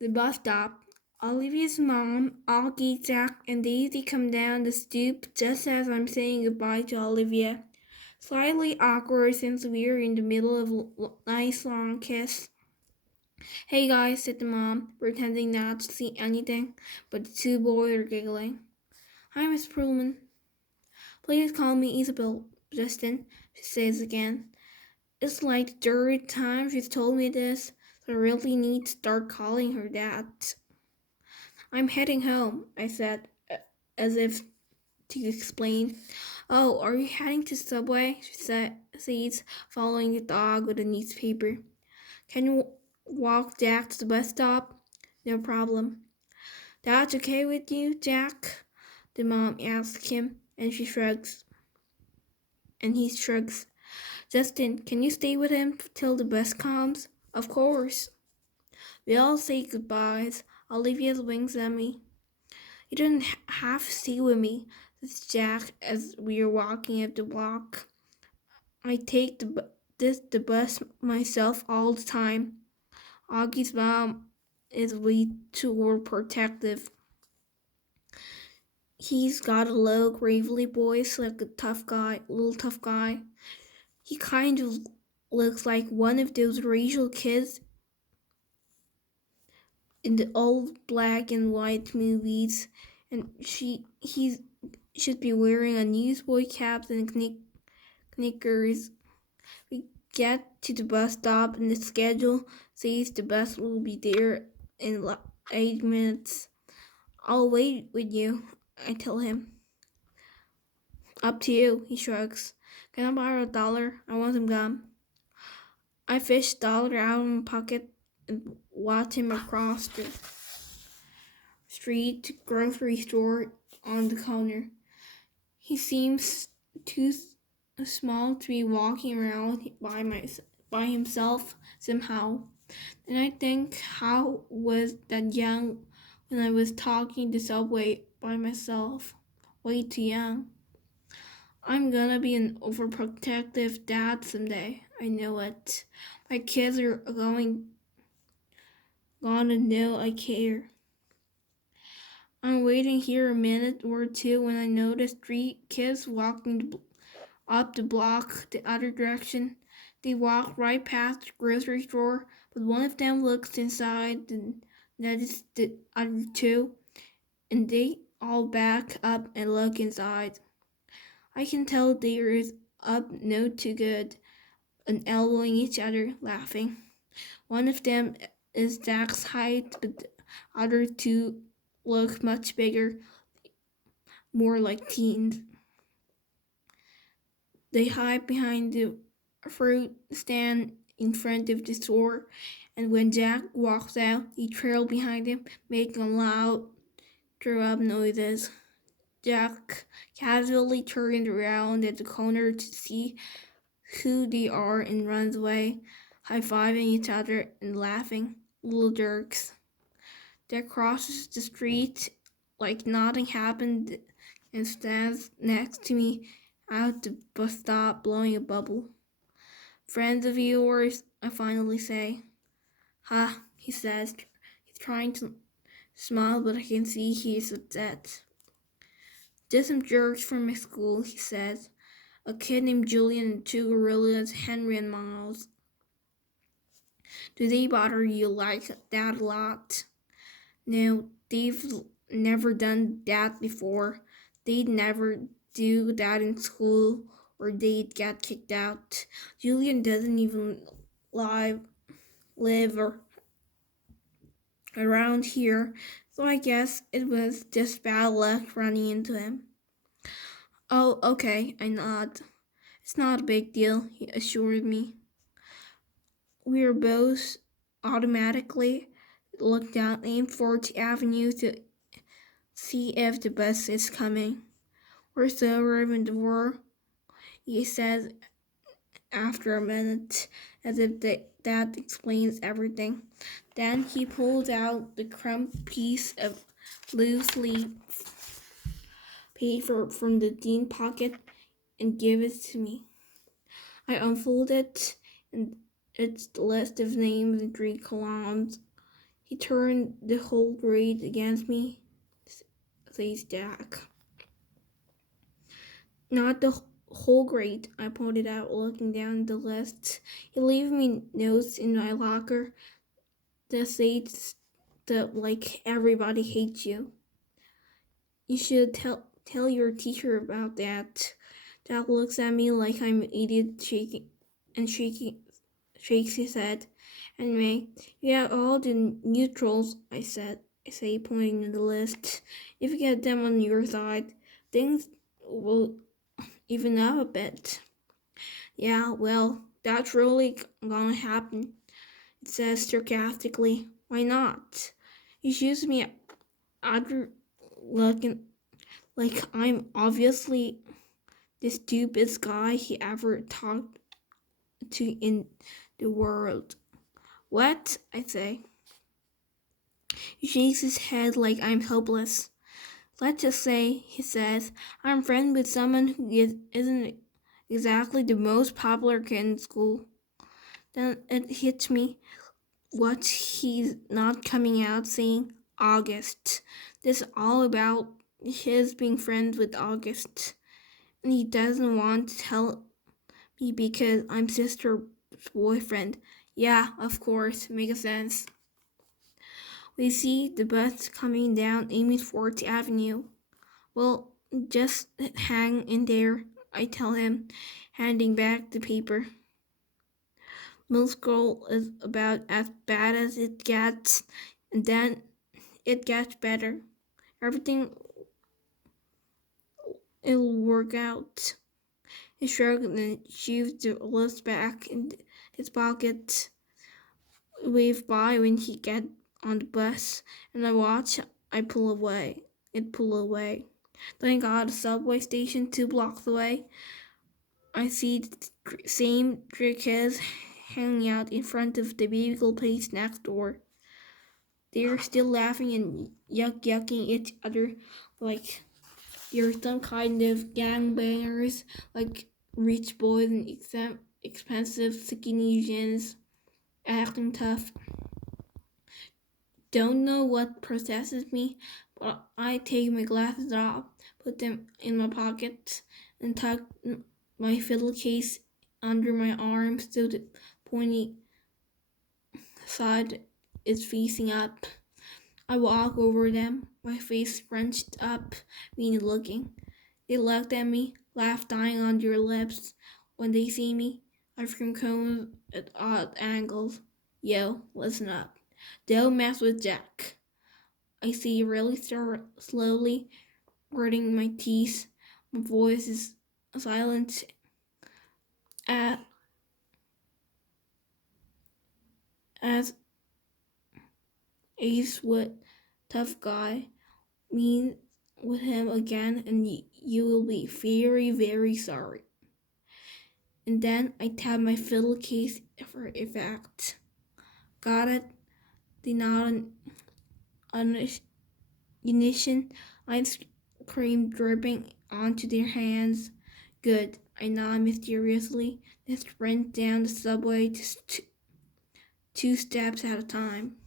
The bus stop. Olivia's mom, Augie, Jack, and Daisy come down the stoop just as I'm saying goodbye to Olivia. Slightly awkward since we're in the middle of a nice long kiss. Hey guys, said the mom, pretending not to see anything, but the two boys are giggling. Hi, Miss Pullman. Please call me Isabel, Justin, she says again. It's like the third time she's told me this, so I really need to start calling her that. I'm heading home, I said, as if to explain. Oh, are you heading to Subway? She says, following the dog with a newspaper. Can you walk Jack to the bus stop? No problem. That's okay with you, Jack? The mom asks him, and he shrugs. Justin, can you stay with him till the bus comes? Of course. We all say goodbyes. Olivia winks at me. You don't have to stay with me, says Jack as we are walking up the block. I take the bus myself all the time. Augie's mom is way too overprotective. He's got a low, gravely voice like a little tough guy. He kind of looks like one of those racial kids in the old black and white movies, and he should be wearing a newsboy cap and knickers. We get to the bus stop, and the schedule says the bus will be there in 8 minutes. I'll wait with you, I tell him. Up to you, he shrugs. Can I borrow $1? I want some gum. I fish $1 out of my pocket and watch him across the street to grocery store on the corner. He seems too small to be walking around by himself somehow. And I think, how was that young when I was talking the subway by myself? Way too young. I'm gonna be an overprotective dad someday. I know it. My kids are gonna know I care. I'm waiting here a minute or two when I notice 3 kids walking up the block the other direction. They walk right past the grocery store, but one of them looks inside and notices the other 2, and they all back up and look inside. I can tell they are up no too good and elbowing each other, laughing. One of them is Jack's height, but the other 2 look much bigger, more like teens. They hide behind the fruit stand in front of the store, and when Jack walks out, they trail behind him, making loud throw-up noises. Jack casually turns around at the corner to see who they are and runs away, high-fiving each other and laughing. Little jerks. Jack crosses the street like nothing happened and stands next to me at the bus stop blowing a bubble. Friends of yours, I finally say. Ha, he says. He's trying to smile, but I can see he's upset. Just some jerks from my school, he says. A kid named Julian and 2 gorillas, Henry and Miles. Do they bother you like that a lot? No, they've never done that before. They'd never do that in school or they'd get kicked out. Julian doesn't even live around here, so I guess it was just bad luck running into him. Oh, okay, I nod. It's not a big deal, he assured me. We are both automatically look down Aimfort Avenue to see if the bus is coming. We're so in the war, he says after a minute, as if that explains everything. Then he pulls out the crumpled piece of loose-leaf paper from the dean pocket and gives it to me. I unfold it, and it's the list of names in 3 columns. He turned the whole grade against me, says Jack. Not the whole grade, I pointed out, looking down the list. He left me notes in my locker that said that, like, everybody hates you. You should tell your teacher about that. Jack looks at me like I'm an idiot, shakes his head. Anyway, you got all the neutrals, I say, pointing to the list. If you get them on your side, things will even up a bit. Yeah, well, that's really gonna happen, it says sarcastically. Why not? You choose me other looking like I'm obviously the stupidest guy he ever talked to in the world. What? I say. He shakes his head like I'm hopeless. Let's just say, he says, I'm friends with someone who isn't exactly the most popular kid in school. Then it hits me what he's not coming out saying. August. This is all about his being friends with August. And he doesn't want to tell me because I'm sister's boyfriend. Yeah, of course, makes sense. We see the bus coming down Amy 4th Avenue. Well, just hang in there, I tell him, handing back the paper. Middle school is about as bad as it gets, and then it gets better. Everything will work out. He shrugged and shoved the list back in his pocket. Wave by when he gets on the bus, and I watch. It pull away. Then I got a subway station 2 blocks away. I see the same three kids hanging out in front of the bagel place next door. They're still laughing and yucking each other like they're some kind of gangbangers, like rich boys and expensive skinny jeans, acting tough. Don't know what possesses me, but I take my glasses off, put them in my pocket, and tuck my fiddle case under my arm so the pointy side is facing up. I walk over them, my face scrunched up, meaning looking. They looked at me, laugh dying on their lips. When they see me, I from cones at odd angles. Yo, listen up. Don't mess with Jack. I see really slowly, gritting my teeth. My voice is silent as Ace would. Tough guy. Mean with him again, and you will be very, very sorry. And then I tap my fiddle case for effect. Got it? They nod on ignition, ice cream dripping onto their hands. Good, I nod mysteriously, then sprint down the subway just 2 steps at a time.